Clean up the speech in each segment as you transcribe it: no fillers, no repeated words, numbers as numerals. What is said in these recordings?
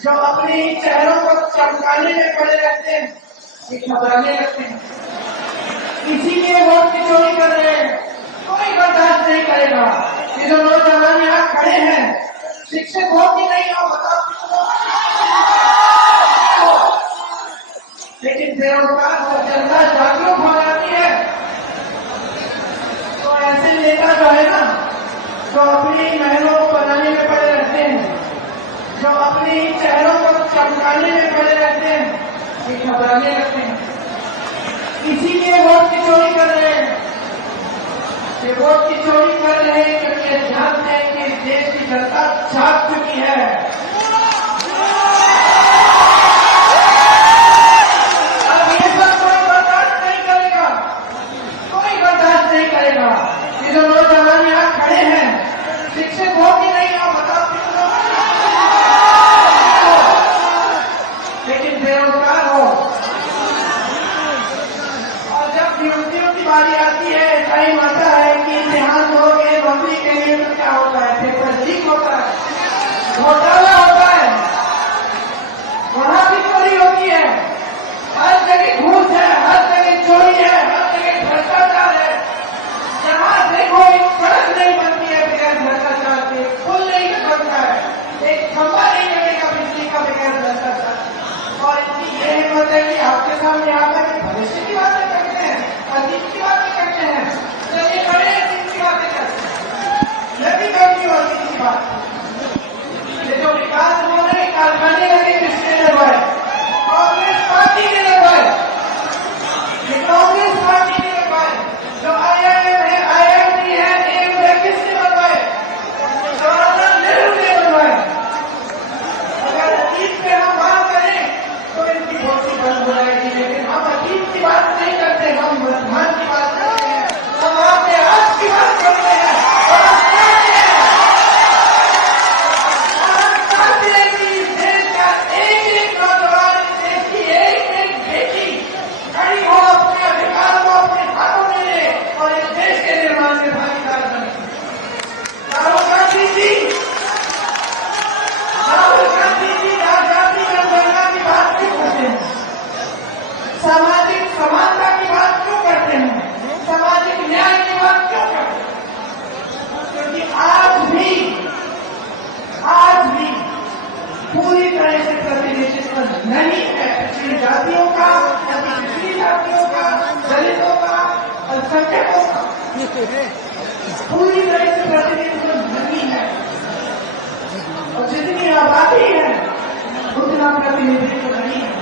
जो अपने चेहरों को चमकाने में पड़े रहते हैं, ये घबराने लगते हैं, इसीलिए वोट की चोरी कर रहे हैं। कोई बर्दाश्त नहीं करेगा। ये जो नौजवान यहाँ खड़े हैं, शिक्षक हो कि नहीं हो बताओ, लेकिन बेरोजगार हो, जनता जागरूक हो जाती है। तो ऐसे नेता जो है ना, जो अपनी महलों को बनाने में पड़े रहते हैं, जो अपने चेहरों को चमकाने में पड़े रहते हैं, ये घबराने लगते हैं, इसीलिए वोट की चोरी कर रहे हैं। ये वोट की चोरी कर रहे हैं क्योंकि ये जानते हैं कि देश की जनता जाग चुकी है। अब ये सब कोई बर्दाश्त नहीं करेगा, कोई बर्दाश्त नहीं करेगा। ये जो नौजवान यहाँ खड़े हैं, शिक्षक हो कि नहीं हो बताओ, लेकिन बेरोजगार हो। और जब नियुक्तियों की बारी आती है, टाइम आता है कि इम्तिहान दोगे नौकरी के लिए, तो क्या होता है? पेपर लीक होता है, घोटाला होता है, वहां भी चोरी होती है। हर जगह घूस है, हर जगह चोरी है, हर जगह भ्रष्टाचार है। जहां देखो एक सड़क नहीं बनती है बगैर भ्रष्टाचार के, पुल नहीं बनता है, एक खंभा नहीं लगेगा बिजली का बगैर भ्रष्टाचार। और इनकी ये हिम्मत है कि आपके सामने आकर भविष्य की बातें करते हैं, अतीत की बातें करते हैं। चलिए बड़े अतीत की बातें करते हैं, मैं भी करती हूँ अतीत की बात। ये जो विकास हो रहे कारखाने लगे किसने लगवाए? कांग्रेस पार्टी ने लगवाए। ये कांग्रेस पार्टी ने लगवाए। जो IIM है, IIT है, एम्स है, किसने बनवाए? जवाहरलाल नेहरू ने बनवाए। अगर अतीत पे हम बात करें तो इनकी बहुत सी बंद हो जाएगी, लेकिन हम अतीत की बात नहीं करते, हम वर्तमान की बात करते हैं, हम अपने आज की बात करते हैं। और हम चाहते हैं कि इस देश का एक एक नौजवान, इस देश की एक एक बेटी खड़ी हो, अपने अधिकार को अपने हाथों में ले और इस देश के निर्माण में भागीदार बने। राहुल गांधी जी आजादी जनगणना की बात क्यों करते हैं? सामाजिक समानता की बात क्यों करते हैं? सामाजिक न्याय की बात क्यों करते हैं? क्योंकि आज भी पूरी तरह से प्रतिनिधित्व नहीं है पिछड़ी जातियों का, पिछड़ी जातियों का, दलितों का, अल्पसंख्यकों का। पूरी तरह से प्रतिनिधित्व नहीं है। और जितनी आबादी है उतना प्रतिनिधित्व नहीं है।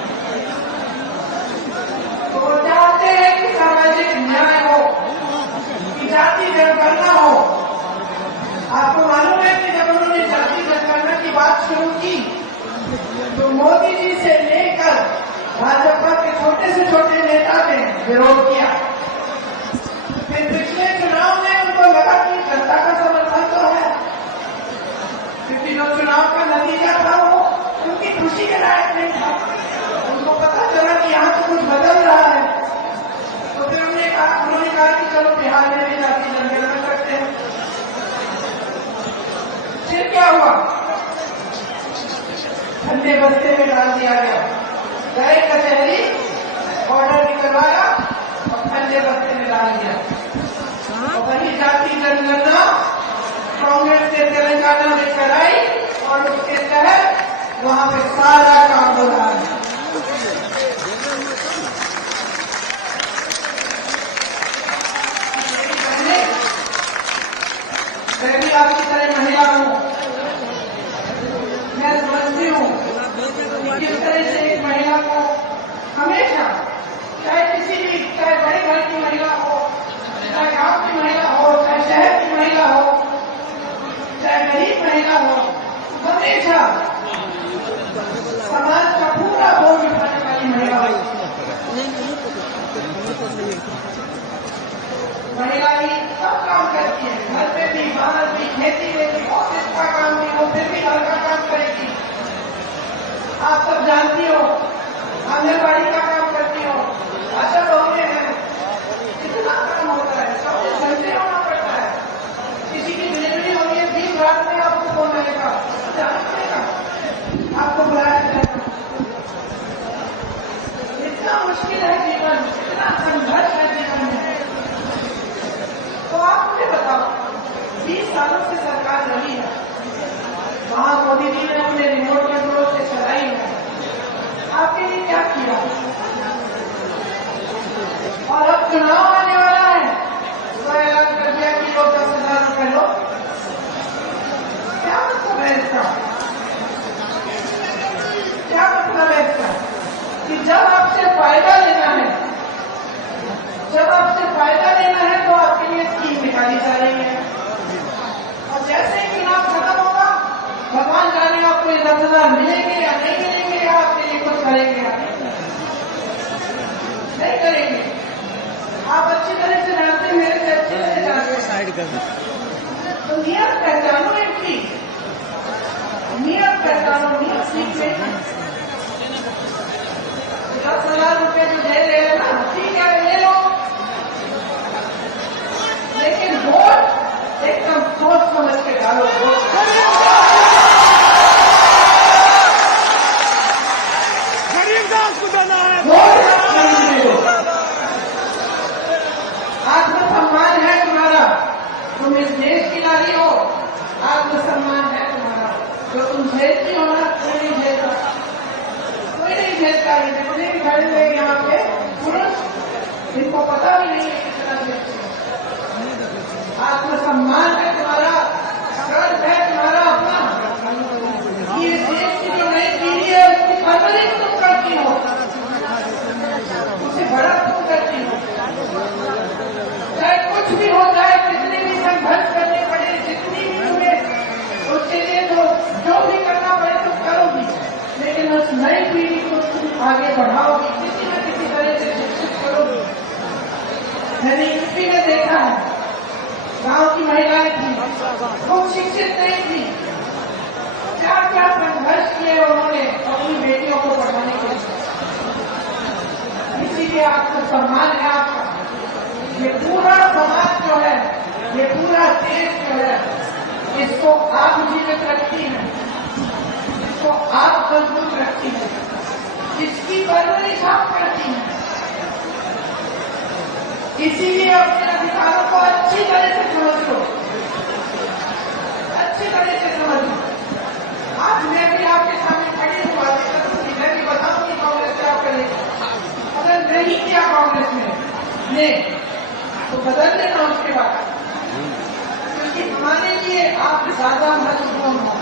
तो वो चाहते हैं कि सामाजिक न्याय हो, कि जाति जनगणना हो। आपको मालूम है कि जब उन्होंने जाति जनगणना की बात शुरू की तो मोदी जी से लेकर भाजपा के छोटे से छोटे नेता ने विरोध किया। फिर पिछले चुनाव में उनको लगा कि जनता का समर्थन तो है, क्योंकि जो चुनाव का नतीजा था वो उनकी खुशी के लायक नहीं था। उनको पता चला कि यहाँ तो कुछ बदल रहा है। तो फिर उन्होंने कहा कि चलो बिहार में भी जाति जनगणना करते हैं। फिर क्या हुआ? ठंडे बस्ते में डाल दिया गया। गए कचहरी, ऑर्डर निकलवाया और ठंडे बस्ते में डाल दिया। और वही जाति जनगणना कांग्रेस ने तेलंगाना में कराई और उसके तहत वहां पे सारा काम हो रहा है। मैं भी आपकी तरह महिला हूँ, मैं समझती हूँ किस तरह से एक महिला को हमेशा, चाहे किसी भी, चाहे बड़े घर की महिला हो, चाहे गांव की महिला हो, चाहे शहर की महिला हो, चाहे गरीब महिला हो, हमेशा समाज का पूरा बोझ उठाने वाली महिला ही सब काम करती है। घर पे भी, बाहर भी, खेती में भी, ऑफिस का काम भी हो, फिर भी घर का काम करेगी। आप सब जानती हो, आंगनबाड़ी का काम करती हो, आशा बहुएं हैं, कितना काम होता है, 24 घंटे होना पड़ता है। किसी की डिलीवरी होनी है, 20 रात में आपको फोन आएगा, जाना पड़ेगा, आपको बुलाया संघर्ष है जीवन में। तो आप मुझे बताओ, 20 सालों से सरकार रही है, वहां मोदी जी ने अपने रिमोट कंट्रोल से चलाई है, आपके लिए क्या किया? और अब चुनाव आने वाला है तो ऐलान कर दिया कि लो 10,000 रुपए लो। क्या मतलब है इसका? क्या मतलब है इसका? कि जब आपसे फायदा लेना है, जब आपसे फायदा लेना है तो आपके लिए स्कीम निकाली जा रही है, और जैसे ही चुनाव खत्म होगा, भगवान जाने आपको 10,000 मिलेंगे या नहीं मिलेंगे, या आपके लिए कुछ करेंगे या नहीं करेंगे। आप अच्छी तरह से जानते हैं, मेरे से अच्छी तरह जानते हैं। तो नियत पहचानो इनकी, नियत पहचानो, नियत सीख ले। 10,000 रुपए जो दे रहे हैं ना, ठीक है ले लो, लेकिन वोट एकदम सोच समझ के डालो। गरीबदास को देना है। आत्मसम्मान है तुम्हारा, तुम इस देश की नारी हो, आत्मसम्मान है तुम्हारा। जो तुम झेलती हो ना, कोई नहीं झेलता, कोई नहीं झेलता। ये जितने भी खड़े हुए यहाँ पे पुरुष, इनको पता भी नहीं है कितना झेलते हैं। आत्मसम्मान है तुम्हारा, गर्व है तुम्हारा अपना। ये देश की जो नई पीढ़ी है, उसकी परवरिश तुम करती हो, उसे बड़ा तुम करती हो। चाहे कुछ भी हो जाए, कितने भी संघर्ष करने पड़े, जितनी भी तुम्हें उसके लिए जो भी करना पड़े तो करोगी, लेकिन उस नई पीढ़ी को तुम आगे बढ़ाओगी, किसी न किसी तरह से शिक्षित करोगी। मैंने यूपी में देखा है, गांव की महिलाएं थी, वो शिक्षित नहीं थी, क्या क्या संघर्ष किए उन्होंने अपनी बेटियों को पढ़ाने के लिए। इसीलिए आपको सम्मान है आपका। ये पूरा समाज जो है, ये पूरा देश जो है, इसको आप जीवित रखती हैं, इसको आप मजबूत रखती हैं, इसकी परवरिश आप करती हैं। इसीलिए अपने अधिकारों को अच्छी तरह से समझ लो, अच्छी तरह से समझ लो। आज मैं भी आपके सामने खड़ी हूँ, बातें करूंगी, मैं भी बताऊंगी कांग्रेस क्या करेगी। अगर नहीं किया कांग्रेस ने तो बदल लेना उसके बाद, क्योंकि हमारे लिए आप ज्यादा महत्वपूर्ण हो।